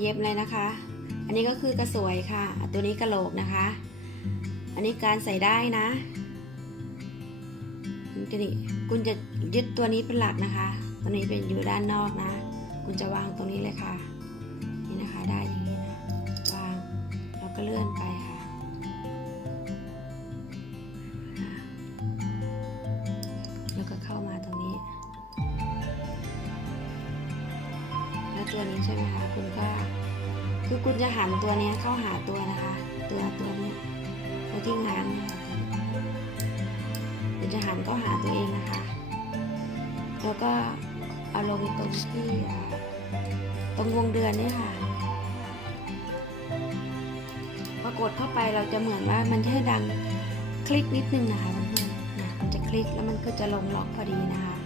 เย็บเลยนะคะ อันนี้ก็คือกระสวยค่ะ ตัวนี้กระโหลกนะคะ อันนี้การใส่ได้นะคุณจะนี่คุณจะยึดตัวนี้เป็นหลักนะคะ ตัวนี้เป็นอยู่ด้านนอกนะ คุณจะวางตรงนี้เลยค่ะ นี่นะคะได้อย่างนี้นะ วาง แล้วก็เลื่อนไปค่ะ แล้วก็เข้ามาตรงนี้ แล้วตัวนี้ใช่ไหมคะ คุณก็ คือคุณจะหันตัวเนี้ยเข้าหาตัวนะคะ ตัวตัวนี้ตัวที่ง้างเนี่ยค่ะคุณจะหันเข้าหาตัวเองนะคะ แล้วก็เอาลงตรงที่ตรงวงเดือนนี่ค่ะปรากฏเข้าไปเราจะเหมือนว่ามันจะให้ดังคลิกนิดนึงนะคะเพื่อนๆนะมันจะคลิกแล้วมันก็จะลงล็อกพอดีนะคะ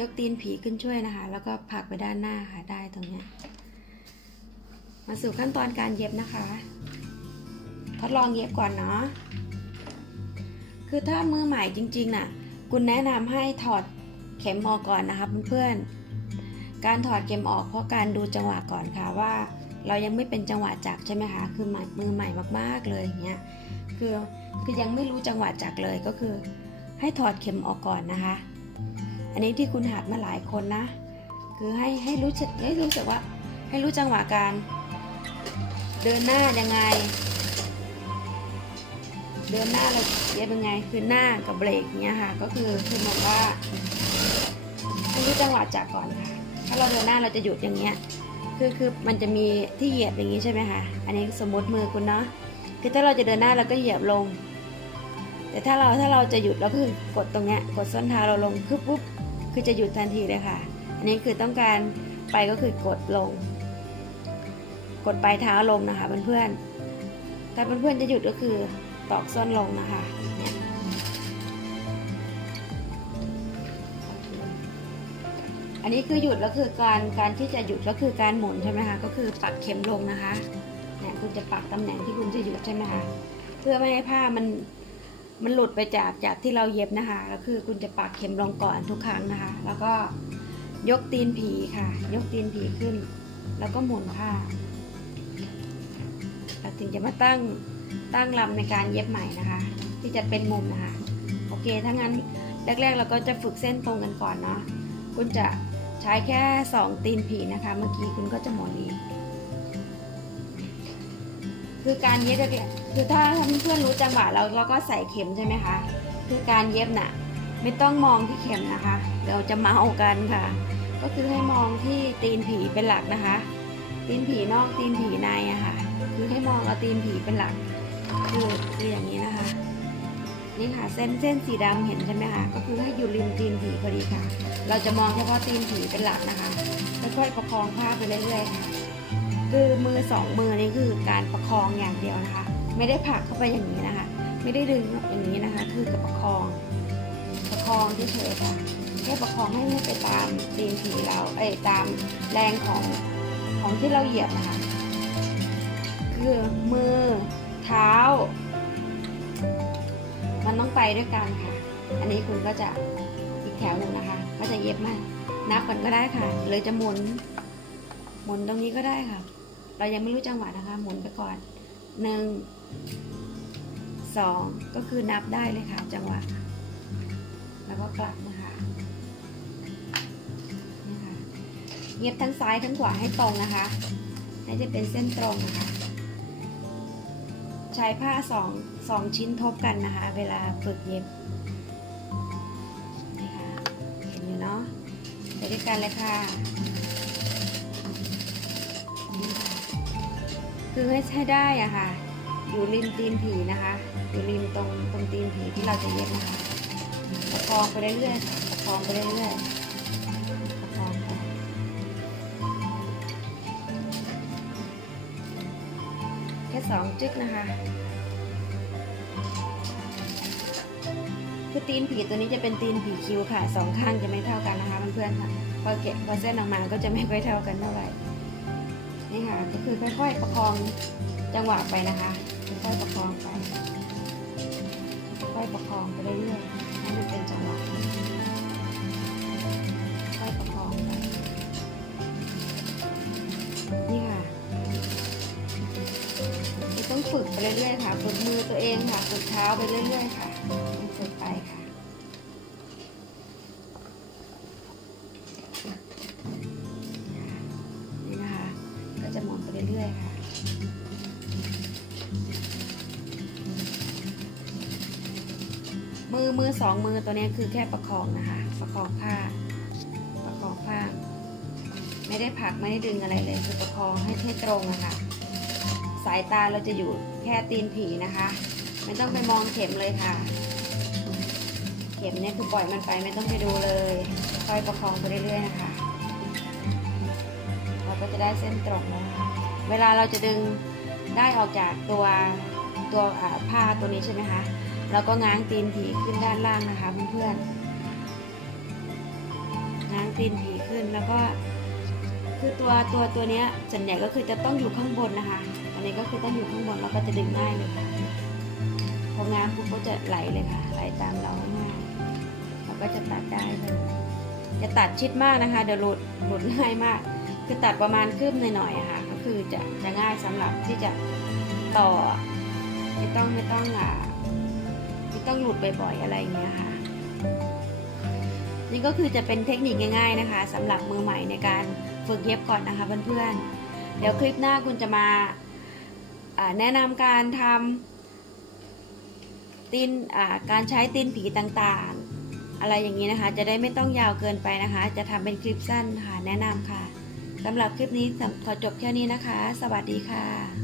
ยกตีนผีขึ้นช่วยนะคะ แล้วก็ผักไปด้านหน้าค่ะได้ตรงเนี้ยมาสู่ขั้นตอนการเย็บนะคะ ทดลองเย็บก่อนเนาะคือถ้ามือใหม่จริงๆน่ะคุณแนะนำให้ถอดเข็มออกก่อนนะคะเพื่อนๆการถอดเข็มออกเพราะการดูจังหวะก่อนค่ะว่า เรายังไม่เป็นจังหวะจักใช่ไหมคะคือม,มือใหม่มากๆเลยอย่างเงี้ยคือคือยังไม่รู้จังหวะจักเลยก็คือ ให้ถอดเข็มออกก่อนนะคะ อันนี้ที่คุณหัดมาหลายคนนะ คือให้ให้รู้สึกให้รู้สึกว่าให้รู้จังหวะการ เดินหน้ายังไง เดินหน้าเราเย็บยังไงคือหน้ากับเบรกเนี้ยค่ะ ก็คือคือบอกว่าให้รู้จังหวะจักก่อนค่ะ ถ้าเราเดินหน้าเราจะหยุดอย่างเงี้ยคือคือมันจะมีที่เหยียบอย่างนี้ใช่ไหมคะอันนี้สมมติมือคุณเนาะคือถ้าเราจะเดินหน้าเราก็เหยียบลง แต่ถ้าเราถ้าเราจะหยุดเราคือกดตรงเนี้ยกดส้นเท้าเราลงคือปุ๊บ คือจะหยุดทันทีเลยค่ะ อันนี้คือต้องการไปก็คือกดลง กดปลายเท้าลงนะคะเพื่อนๆ ถ้าเพื่อนๆจะหยุดก็คือตอกส้นลงนะคะเนี่ยอันนี้คือหยุดแล้วคือการการที่จะหยุดก็คือการหมุนใช่ไหมคะก็คือปักเข็มลงนะคะเนี่ยคุณจะปักตำแหน่งที่คุณจะหยุดใช่ไหมคะเพื่อไม่ให้ผ้ามัน มันหลุดไปจากจากที่เราเย็บนะคะ ก็คือคุณจะปักเข็มลงก่อนทุกครั้งนะคะ แล้วก็ยกตีนผีค่ะ ยกตีนผีขึ้น แล้วก็หมุนผ้าเราถึงจะมาตั้งตั้งลำในการเย็บใหม่นะคะ ที่จะเป็นมุมนะคะ โอเคถ้างั้นแรกๆเราก็จะฝึกเส้นตรงกันก่อนเนาะคุณจะใช้แค่ 2 ตีนผีนะคะ เมื่อกี้คุณก็จะหมุนอีก คือการเย็บเนี่ยคือถ้าเพื่อนรู้จังหวะเราเราก็ใส่เข็มใช่ไหมคะ คือการเย็บน่ะไม่ต้องมองที่เข็มนะคะ เดี๋ยวจะเมากันค่ะ ก็คือให้มองที่ตีนผีเป็นหลักนะคะ ตีนผีนอกตีนผีในอะค่ะ คือให้มองเอาตีนผีเป็นหลัก คือคืออย่างนี้นะคะ นี่ค่ะเส้นเส้นสีดำเห็นใช่ไหมคะ ก็คือให้อยู่ริมตีนผีพอดีค่ะ เราจะมองเฉพาะตีนผีเป็นหลักนะคะ ค่อยๆประคองผ้าไปเรื่อยๆค่ะ คือมือสองมือนี่คือการประคองอย่างเดียวนะคะ ไม่ได้ผลักเข้าไปอย่างนี้นะคะ ไม่ได้ดึงอย่างนี้นะคะ คือกับประคอง ประคองที่เฉยค่ะแค่ประคองให้ไม่ไปตามตีนผีเราเอ้ยตามแรงของของที่เราเหยียบนะคะ คือมือเท้า มันต้องไปด้วยกันค่ะ อันนี้คุณก็จะอีกแถวหนึ่งนะคะ ก็จะเย็บมานับกันก็ได้ค่ะหรือจะหมุนหมุนตรงนี้ก็ได้ค่ะ เรายังไม่รู้จังหวะนะคะ หมุนไปก่อนหนึ่งสองก็คือนับได้เลยค่ะ จังหวะ แล้วก็กลับนะคะนี่ค่ะเย็บทั้งซ้ายทั้งขวาให้ตรงนะคะ ให้จะเป็นเส้นตรงนะคะ ใช้ผ้าสองสองชิ้นทบกันนะคะ เวลาฝึกเย็บนี่ค่ะเห็นอยู่เนาะไปด้วยกันเลยค่ะ คือให้ให้ได้อะค่ะ อยู่ริมตีนผีนะคะ อยู่ริมตรงตรงตีนผีที่เราจะเย็บนะคะประคองไปเรื่อยๆประคองไปเรื่อยๆประคองไปแค่สองจึ๊กนะคะคือตีนผีตัวนี้จะเป็นตีนผีคิวค่ะสองข้างจะไม่เท่ากันนะคะเพื่อนๆค่ะพอเกะพอเส้นออกมาก็จะไม่ค่อยเท่ากันเท่าไหร่ นี่ค่ะก็คือค่อยๆประคองจังหวะไปนะคะค่อยๆประคองไปค่อยๆประคองไปเรื่อยๆให้มันเป็นจังหวะค่อยประคองไปนี่ค่ะต้องฝึกไปเรื่อยๆค่ะฝึกมือตัวเองค่ะฝึกเท้าไปเรื่อยๆค่ะฝึกไปค่ะ มือมือสองมือตัวนี้คือแค่ประคองนะคะ ประคองผ้า ประคองผ้า ไม่ได้ผลักไม่ได้ดึงอะไรเลยคือประคองให้ให้ตรงอะค่ะ สายตาเราจะอยู่แค่ตีนผีนะคะ ไม่ต้องไปมองเข็มเลยค่ะ เข็มเนี่ยคือปล่อยมันไปไม่ต้องไปดูเลยค่อยประคองไปเรื่อยๆนะคะ เราก็จะได้เส้นตรงแล้วนะคะ เวลาเราจะดึงได้ออกจากตัวตัวผ้าตัวนี้ใช่ไหมคะเราก็ง้างตีนผีขึ้นด้านล่างนะคะเพื่อนๆง้างตีนผีขึ้นแล้วก็คือตัวตัวตัวเนี้ยส่วนใหญ่ก็คือจะต้องอยู่ข้างบนนะคะอันนี้ก็คือต้องอยู่ข้างบนแล้วก็จะดึงง่ายเลยค่ะพอง้างปุ๊บก็จะไหลเลยค่ะไหลตามเราง่ายเราก็จะตัดได้เลยจะตัดชิดมากนะคะเดี๋ยวหลุดหลุดง่ายมาก คือตัดประมาณคืบหน่อยๆอะค่ะ คือจะจะง่ายสำหรับที่จะต่อ ไม่ต้องไม่ต้องอ่าไม่ต้องหลุดบ่อยๆอะไรอย่างเงี้ยค่ะนี่ก็คือจะเป็นเทคนิคง่าย ๆนะคะสำหรับมือใหม่ในการฝึกเย็บก่อนนะคะเพื่อนๆเดี๋ยวคลิปหน้าคุณจะมาแนะนำการทำตีนอ่าการใช้ตีนผีต่างๆ อะไรอย่างนี้นะคะ จะได้ไม่ต้องยาวเกินไปนะคะ จะทำเป็นคลิปสั้นค่ะแนะนำค่ะ สำหรับคลิปนี้ขอจบแค่นี้นะคะ สวัสดีค่ะ